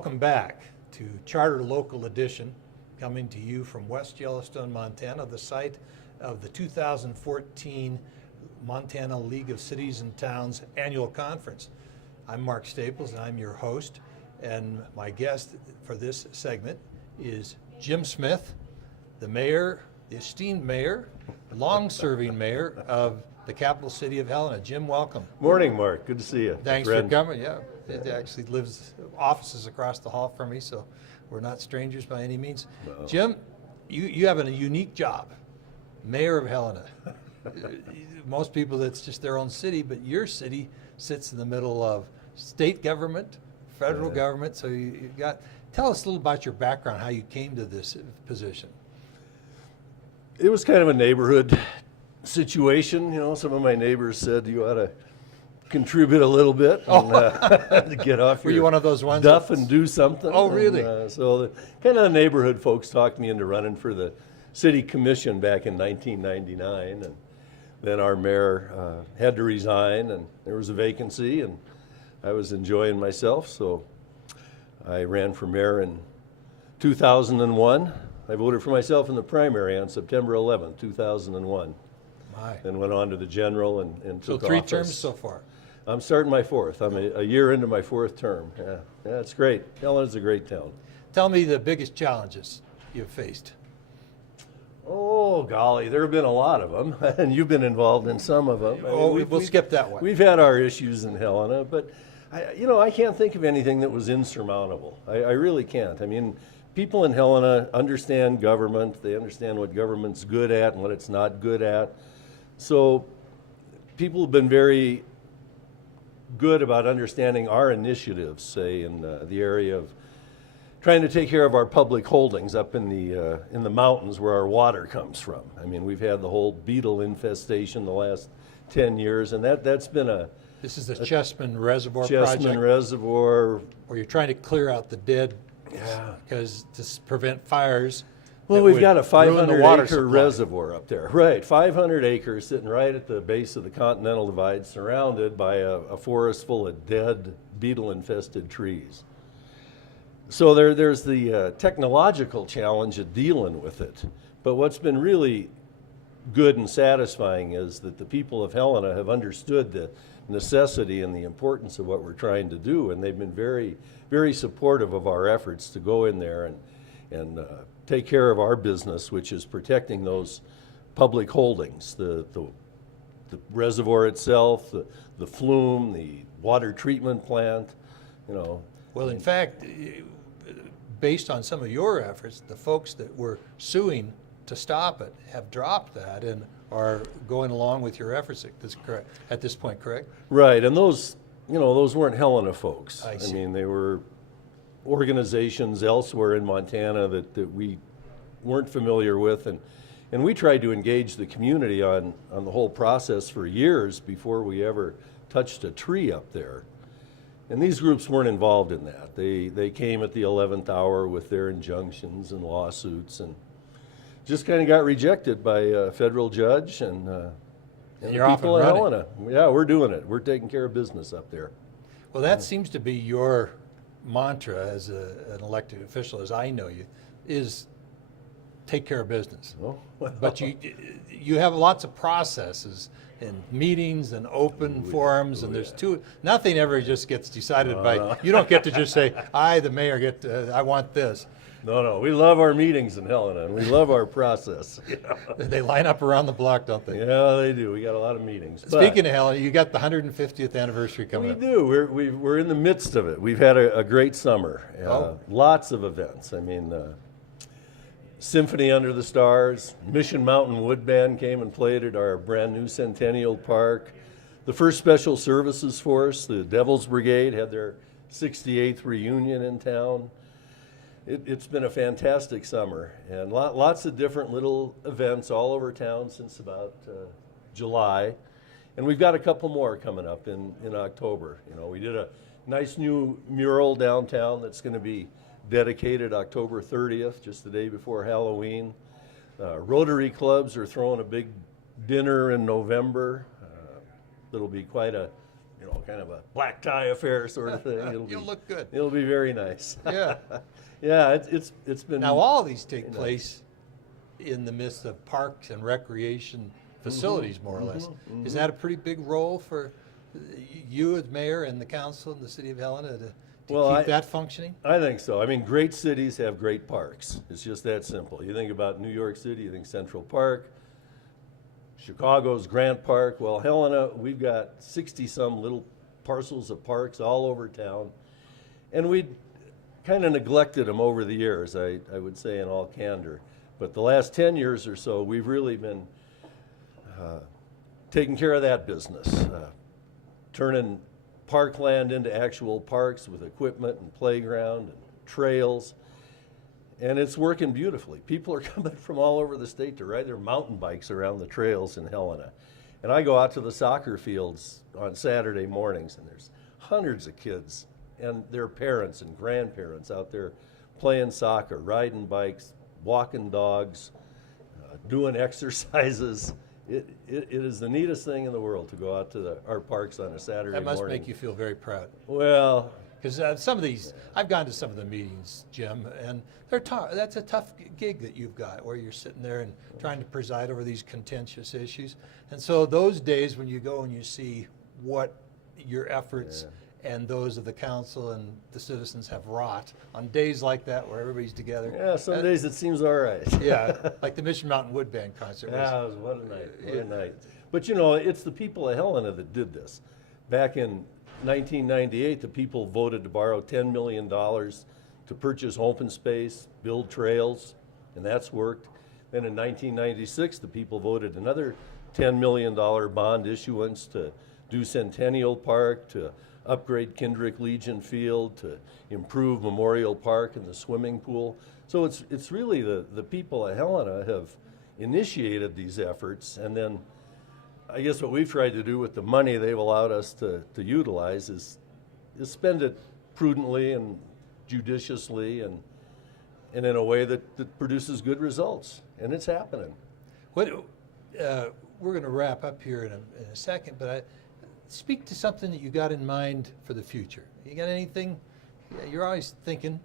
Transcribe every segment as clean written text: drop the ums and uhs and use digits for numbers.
Welcome back to Charter Local Edition, coming to you from West Yellowstone, Montana, the site of the 2014 Montana League of Cities and Towns Annual Conference. I'm Mark Staples, and I'm your host, and my guest for this segment is Jim Smith, the mayor, the esteemed mayor, long-serving mayor of the capital city of Helena. Jim, welcome. Morning, Mark. Good to see you. Thanks for coming. Yeah, it actually lives offices across the hall from me, so we're not strangers by any means. No. Jim, you have a unique job, mayor of Helena. Most people, that's just their own city, but your city sits in the middle of state government, federal government. So you got. Tell us a little about your background, how you came to this position. It was kind of a neighborhood situation. You know, some of my neighbors said you ought to contribute a little bit and, to get off Were you one of those ones duff and do something. Oh, really? So the kind of neighborhood folks talked me into running for the city commission back in 1999, and then our mayor had to resign, and there was a vacancy, and I was enjoying myself, so I ran for mayor in 2001. I voted for myself in the primary on September 11, 2001. And went on to the general and took office. So 3 office. terms so far? I'm starting my 4th. I'm a year into my 4th term. Yeah, it's great. Helena's a great town. Tell me the biggest challenges you've faced. Oh, golly, there have been a lot of them, and you've been involved in some of them. We'll skip that one. We've had our issues in Helena, but I can't think of anything that was insurmountable. I really can't. I mean, people in Helena understand government. They understand what government's good at and what it's not good at. So people have been very good about understanding our initiatives, say in the area of trying to take care of our public holdings up in the mountains where our water comes from. I mean, we've had the whole beetle infestation the last 10 years, and that's been a... This is the Chessman Reservoir project? Chessman Reservoir. Where you're trying to clear out the dead, because to prevent fires. Well, we've got a 500-acre reservoir up there. Right, 500 acres sitting right at the base of the Continental Divide, surrounded by a forest full of dead, beetle-infested trees. So there's the technological challenge of dealing with it. But what's been really good and satisfying is that the people of Helena have understood the necessity and the importance of what we're trying to do, and they've been very, very supportive of our efforts to go in there and take care of our business, which is protecting those public holdings, the reservoir itself, the flume, the water treatment plant, you know. Well, in fact, based on some of your efforts, the folks that were suing to stop it have dropped that and are going along with your efforts at this point, correct? Right, and those weren't Helena folks. I see. I mean, they were organizations elsewhere in Montana that we weren't familiar with, and we tried to engage the community on the whole process for years before we ever touched a tree up there. And these groups weren't involved in that. They came at the 11th hour with their injunctions and lawsuits, and just kind of got rejected by a federal judge and you're off and people in running. Helena. Yeah, we're doing it. We're taking care of business up there. Well, that seems to be your mantra as an elected official, as I know you, is take care of business. Well. But you have lots of processes and meetings and open forums, and there's nothing ever just gets decided by, you don't get to just say, I, the mayor, I want this. No, we love our meetings in Helena, and we love our process. They line up around the block, don't they? Yeah, they do. We got a lot of meetings. Speaking of Helena, you got the 150th anniversary coming up. We do. We're in the midst of it. We've had a great summer. Lots of events. I mean, Symphony Under the Stars, Mission Mountain Wood Band came and played at our brand new Centennial Park. The first Special Services Force, the Devil's Brigade, had their 68th reunion in town. It's been a fantastic summer, and lots of different little events all over town since about July. And we've got a couple more coming up in October. You know, we did a nice new mural downtown that's going to be dedicated October 30th, just the day before Halloween. Rotary clubs are throwing a big dinner in November. That'll be quite a you know, kind of a black tie affair sort of thing. You'll look good. It'll be very nice. Yeah. Yeah, it's been. Now, all these take place in the midst of parks and recreation facilities, more or less. Is that a pretty big role for you as mayor and the council in the city of Helena to keep that functioning? I think so. I mean, great cities have great parks. It's just that simple. You think about New York City, you think Central Park, Chicago's Grant Park. Well, Helena, we've got 60-some little parcels of parks all over town. And we kind of neglected them over the years, I would say in all candor. But the last 10 years or so, we've really been taking care of that business, turning parkland into actual parks with equipment and playground and trails. And it's working beautifully. People are coming from all over the state to ride their mountain bikes around the trails in Helena. And I go out to the soccer fields on Saturday mornings, and there's hundreds of kids and their parents and grandparents out there playing soccer, riding bikes, walking dogs, doing exercises. It is the neatest thing in the world to go out to our parks on a Saturday morning. That must make you feel very proud. Well, because some of these, I've gone to some of the meetings, Jim, and that's a tough gig that you've got, where you're sitting there and trying to preside over these contentious issues. And so those days when you go and you see what your efforts and those of the council and the citizens have wrought on days like that where everybody's together. Yeah, some days it seems all right. Yeah, like the Mission Mountain Wood Band concert. Yeah, what a night, what a night. But you know, it's the people of Helena that did this. Back in 1998, the people voted to borrow $10 million to purchase open space, build trails, and that's worked. Then in 1996, the people voted another $10 million bond issuance to do Centennial Park, to upgrade Kendrick Legion Field, to improve Memorial Park and the swimming pool. So it's really the people of Helena have initiated these efforts, and then I guess what we've tried to do with the money they've allowed us to utilize is spend it prudently and judiciously and in a way that produces good results, and it's happening. We're going to wrap up here in a second, but speak to something that you got in mind for the future. You got anything? You're always thinking.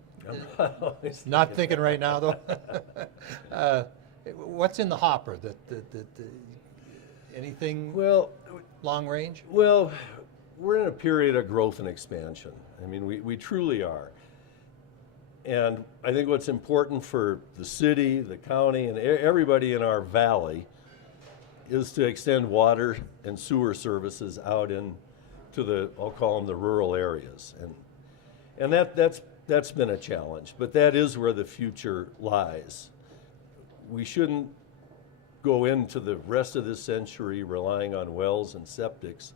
Not thinking right now, though. What's in the hopper? Anything long range? Well, we're in a period of growth and expansion. I mean, we truly are. And I think what's important for the city, the county, and everybody in our valley is to extend water and sewer services out into the, I'll call them the rural areas. And that's been a challenge, but that is where the future lies. We shouldn't go into the rest of this century relying on wells and septics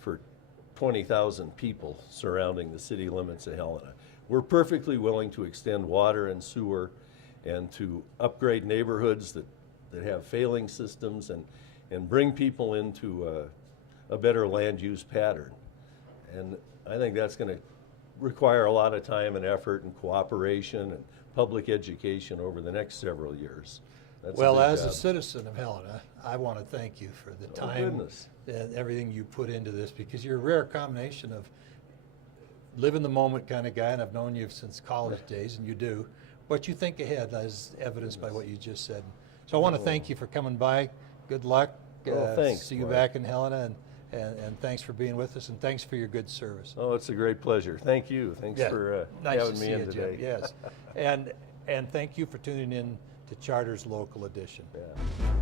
for 20,000 people surrounding the city limits of Helena. We're perfectly willing to extend water and sewer and to upgrade neighborhoods that have failing systems and bring people into a better land use pattern. And I think that's going to require a lot of time and effort and cooperation and public education over the next several years. Well, as a citizen of Helena, I want to thank you for the time Oh, and everything you put into this, because you're a rare combination of live in the moment kind of guy, and I've known you since college days, and you do, but you think ahead, as evidenced by what you just said. So I want to thank you for coming by. Good luck. Thanks. See you back in Helena, and thanks for being with us, and thanks for your good service. Oh, it's a great pleasure. Thank you. Thanks for nice having to me see in you, today. Jim. Yes, and thank you for tuning in to Charter's Local Edition. Yeah.